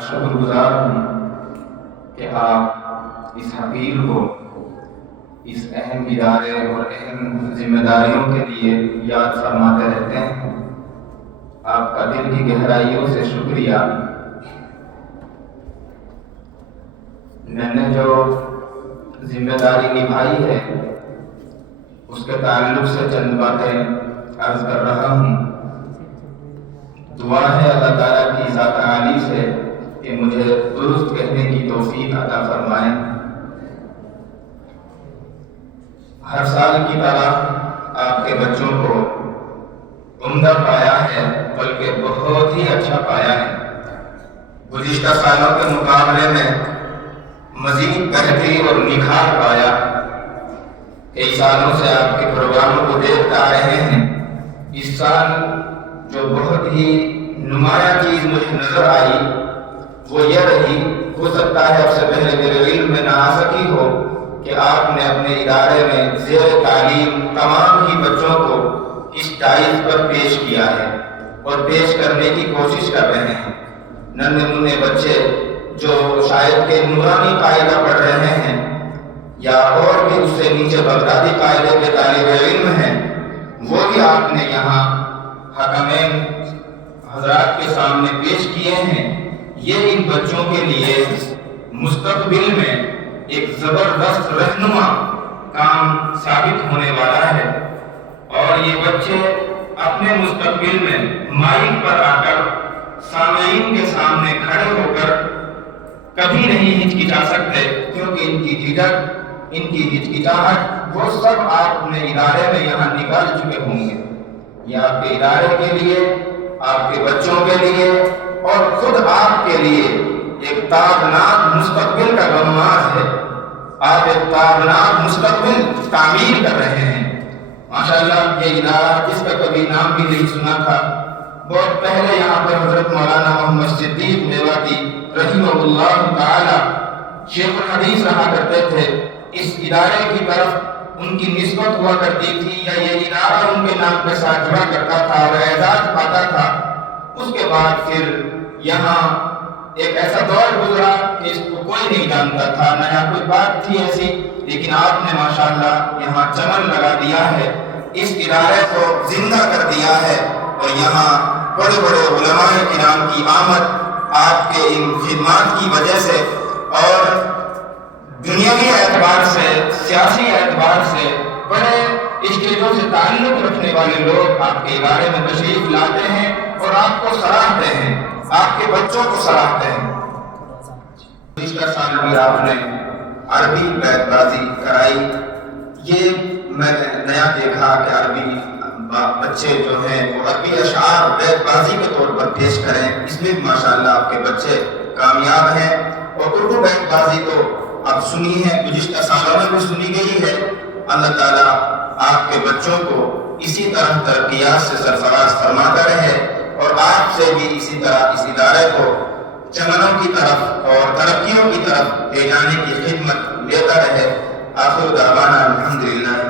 شکر گزار ہوں کہ آپ اس حقیر کو اس اہم ادارے اور اہم ذمہ داریوں کے لیے یاد فرماتے رہتے ہیں۔ آپ کا دل کی گہرائیوں سے شکریہ۔ میں نے جو ذمہ داری نبھائی ہے اس کے تعلق سے چند باتیں عرض کر رہا ہوں۔ دعا ہے اللہ تعالیٰ کی ذات عالی سے کہ مجھے درست کہنے کی توفیق عطا فرمائیں۔ ہر سال کی طرح آپ کے بچوں کو عمدہ پایا ہے، بلکہ بہت ہی اچھا پایا ہے۔ گزشتہ سالوں کے مقابلے میں مزید بہتری اور نکھار پایا۔ کئی سالوں سے آپ کے پروگراموں کو دیکھتے آ رہے ہیں۔ اس سال جو بہت ہی نمایاں چیز مجھے نظر آئی وہ یہ رہی، ہو سکتا ہے اب سے پہلے میرے علم میں نہ آ سکی ہو کہ آپ نے اپنے ادارے میں زیر تعلیم تمام ہی بچوں کو اس ڈائز پر پیش کیا ہے اور پیش کرنے کی کوشش کر رہے ہیں۔ ننھے منھے بچے جو شاید کہ نورانی قاعدہ پڑھ رہے ہیں یا اور بھی اس سے نیچے بغدادی قاعدے کے طالب علم ہیں، وہ بھی آپ نے یہاں حکمین حضرات کے سامنے پیش کیے ہیں۔ یہ ان بچوں کے لیے مستقبل میں ایک زبردست رہنما کام ثابت ہونے والا ہے، اور یہ بچے اپنے مستقبل میں مائک پر آ کر سامعین کے سامنے کھڑے ہو کر کبھی نہیں ہچکچا سکتے، کیونکہ ان کی جھجک، ان کی ہچکچاہٹ وہ سب آپ اپنے ادارے میں یہاں نکال چکے ہوں گے۔ یہ آپ کے ادارے کے لیے، آپ کے بچوں کے لیے اور خود آپ کے لیے ایک تابناک مستقبل کا غماز ہے۔ آپ ایک تابناک مستقبل تعمیر کر رہے ہیں۔ ماشاءاللہ یہ ادارہ جس کا کبھی نام بھی نہیں سنا تھا، بہت پہلے یہاں پر حضرت مولانا محمد صدیق میواتی رحمہ اللہ تعالی شیخ الحدیث رہا کرتے تھے۔ اس ادارے کی طرف ان کی نسبت ہوا کرتی تھی، یا یہ ادارہ ان کے نام کے ساتھ جڑا کرتا تھا اور اعزاز پاتا تھا۔ اس کے بعد پھر یہاں ایک ایسا دور گزرا کہ اس کو کوئی نہیں جانتا تھا، نہ یہاں کوئی بات تھی ایسی، لیکن آپ نے ماشاءاللہ یہاں چمن لگا دیا ہے، اس ادارے کو زندہ کر دیا ہے، اور یہاں بڑے بڑے علماء کرام کی آمد آپ کے ان خدمات کی وجہ سے اور دنیاوی اعتبار سے، سیاسی اعتبار سے بڑے اسٹیجوں سے تعلق رکھنے والے لوگ آپ کے ادارے میں تشریف لاتے ہیں اور آپ کو سراہتے ہیں، آپ کے بچوں کو سراہتے ہیں۔ گزشتہ سال بھی آپ نے عربی بیت بازی کرائی۔ یہ میں نے نیا دیکھا کہ عربی بچے جو ہیں وہ عربی اشعار بیت بازی کے طور پر پیش کریں، اس میں ماشاءاللہ آپ کے بچے کامیاب ہیں۔ اور اردو بیت بازی تو اب سنی ہے، گزشتہ سالوں میں بھی سنی گئی ہے۔ اللہ تعالیٰ آپ کے بچوں کو اسی طرح ترقیات سے سرفراز فرماتا رہے، اور آپ سے بھی اسی طرح اس ادارے کو چمنوں کی طرف اور ترقیوں کی طرف لے جانے کی خدمت لیتا رہے۔ آخر دعوانا الحمدللہ۔